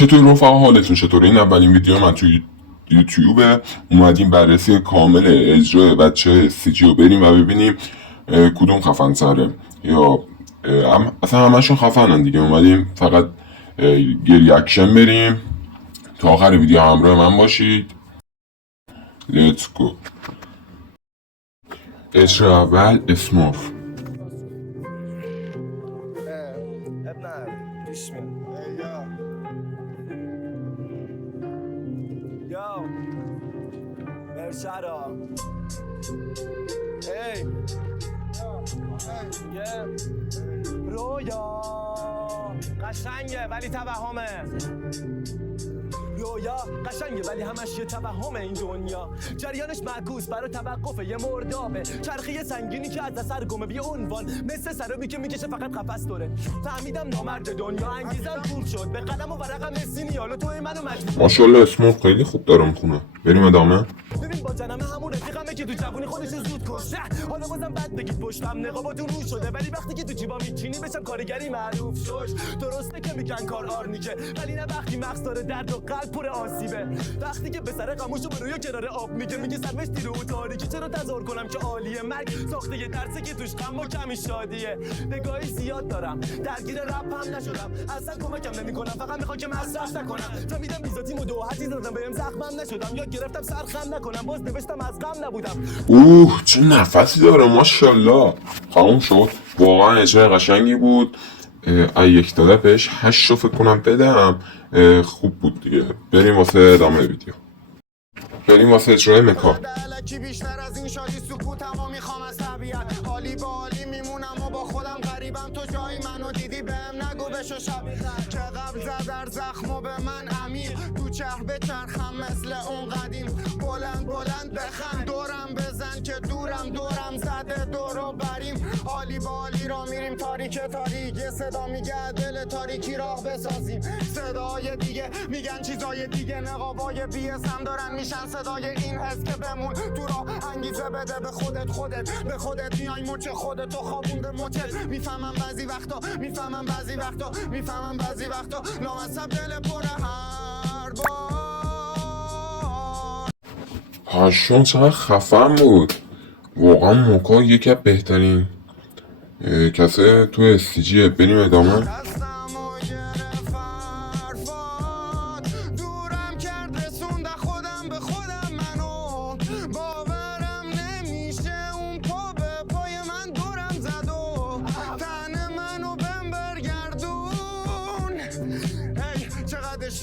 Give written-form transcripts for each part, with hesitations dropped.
چطور رفقا، حالتون چطوره؟ این اولین ویدیو من توی یوتیوب. اومدیم بررسی کامل اجرای بچه SCG رو بریم و ببینیم کدوم خفن تره، یا اصلا همشون خفنن دیگه. اومدیم فقط ریاکشن بریم. تا آخر ویدیو همراه من باشید. لیتس گو. اجرای اول اسمورف. رویا قشنگه ولی توهمه، رویا قشنگه ولی همش یه توهمه. این دنیا جریانش معکوس برای توقفه، یه مردابه چرخی سنگینی که از اثر گمه. بی عنوان مثل سرابی که میکشه فقط قفس داره. فهمیدم نامرد دنیا، انگیزم کور شد به قلم و ورقم نسینی. حالا توی منو مجبور. ماشاءالله اسمورف خیلی خوب داره میخونه. بریم ادامه. ببین با جنمه همون رفیقمه که تو جوونی خودش زود کشه. حالا بازم بد بگید پشتم نقاباتون رو شده، ولی وقتی که تو جیبا میچینی بشم کارگری معروف شوش. درسته که میگن کار آرنیکه، ولی نه وقتی مغز داره درد و قلب پر آسیبه. وقتی که به سر قموشو به روی کنار آب میگه سرمش تیرو و تاریکی. چرا تظاهر کنم که عالیه؟ مرگ ساخته یه درسه که توش غم و کمی شادیه. نگاهی زیاد دارم درگیر رپ هم نشدم، اصلا کمکم نمیکنم، فقط میخوام که مصرف نکنم. فهمیدم بیزاتیم و دو حدی زدم بهم زخمم نشدم، یا گرفتم سرخم نکنم، باز نوشتم از غم نبودم. چه نفسی داره ماشاءالله. تموم شد. واقعا اجرای قشنگی بود. یک داده بهش 8 رو فکر کنم بدم. خوب بود دیگه. بریم واسه ادامه ویدیو. بریم واسه اجرای مکا. بیشتر از این شادی سکوتم و میخوام از طبیعت. حالی با حالی میمونم و با خودم غریبم. تو جایی منو دیدی بهم نگو بشو شب که قبل زد در زخم و به من عمیق. تو چرخ به چرخم مثل اون قدیم. بلند بلند بخند دورم بزن که دورم زده دورو بریم. حالی با حالی را میریم تاریک یه صدا میگه دل تاریکی راه بسازیم. صدای دیگه میگن چیزای دیگه، نقابای بی‌اسم دارن میشن صدای این حس که بمون تو راه. انگیزه بده به خودت میای مچ خودتو خوابونده مچت. میفهمم بعضی وقتا لامصب دل پر هر بار. پشم چقدر خفن بود. واقعا موکا یکی از بهترین کسه تو SCG. بریم ادامه.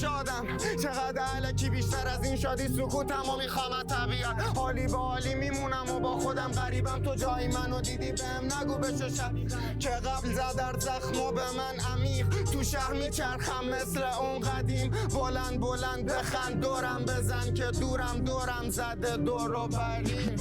شادم چقدر علکی بیشتر از این شادی سکوتم و میخوام از طبیعت. حالی با حالی میمونم و با خودم غریبم. تو جایی منو دیدی بهم نگو بشو شب که قبل زد در زخم و به من عمیق. تو شهر میچرخم مثل اون قدیم. بلند بخند دورم بزن که دورم زده دورو بریم.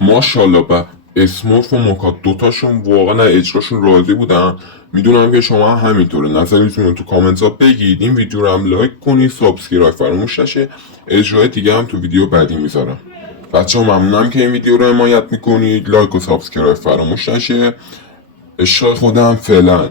ماشاءالله به اسمورف و موکا دوتاشون واقعا اجراشون راضی بودم. میدونم که شما همینطوره. نظرتون رو تو کامنت ها بگید. این ویدیو رو هم لایک کنید، سابسکرایب فراموش نشه. اجرای دیگه هم تو ویدیو بعدی میذارم. بچه ها ممنونم که این ویدیو رو حمایت میکنید. لایک و سابسکرایب فراموش نشه. عشق خودم فعلا.